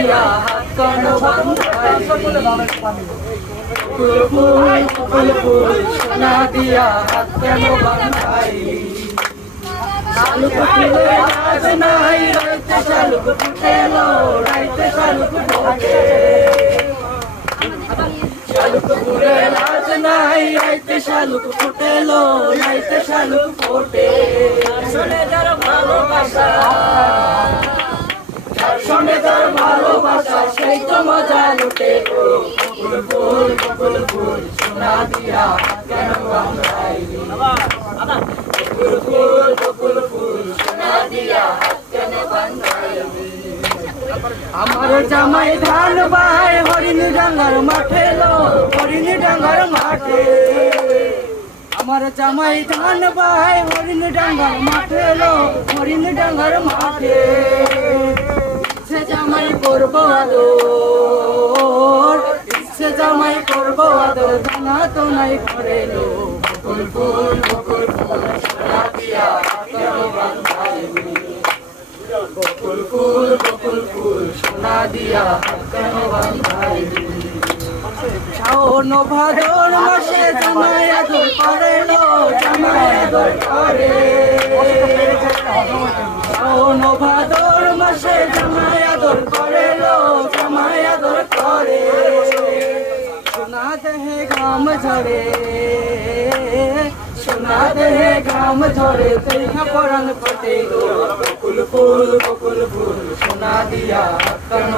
দিয়া হাত কেন বান্ধাইলি বকুল ফুল সোনা দিয়া হাত কেন বান্ধাইলি শালুক ফুলে লাজ নাই রাইতে শালুক ফুটেলো রাইতে শালুক ফোটে শালুক ফুলে লাজ নাই রাইতে শালুক ফুটেলো রাইতে শালুক ফোটে শুনে যার ভালোবাসা শুনে যার ভালোবাসা সেই তো মজা লুটে গো বকুল ফুল সোনা দিয়া কেন বান্ধাইলি বকুল ফুল সোনা দিয়া কেন বান্ধাইলি আমার জামাই ধান বাই হরিণ ডাঙ্গার মাঠে লো হরিণ ডাঙ্গার মাঠে আমার জামাই ধান বাই হরিণ ডাঙ্গার মাঠে লো হরিণ ডাঙ্গার মাঠে ইচ্ছে জামাই করবো আদর ইচ্ছে জামাই করবো আদর জানা তো নাই করে লো বকুল ফুল সোনা দিয়া কেন বান্ধাইলি বকুল ফুল সোনা দিয়া কেন বান্ধাইলি শাওন ভাদর মাসে জামাই আদর করে লো জামাই আদর করে শাওন ভাদর মাসে জামাই আদর করে লো জামাই আদর করে সোনা দেহে ঘাম ঝরে সোনা দেহে ঘাম ঝরে তেইহা পরাণ ফটে গো বকুল ফুল সোনা দিয়া কেন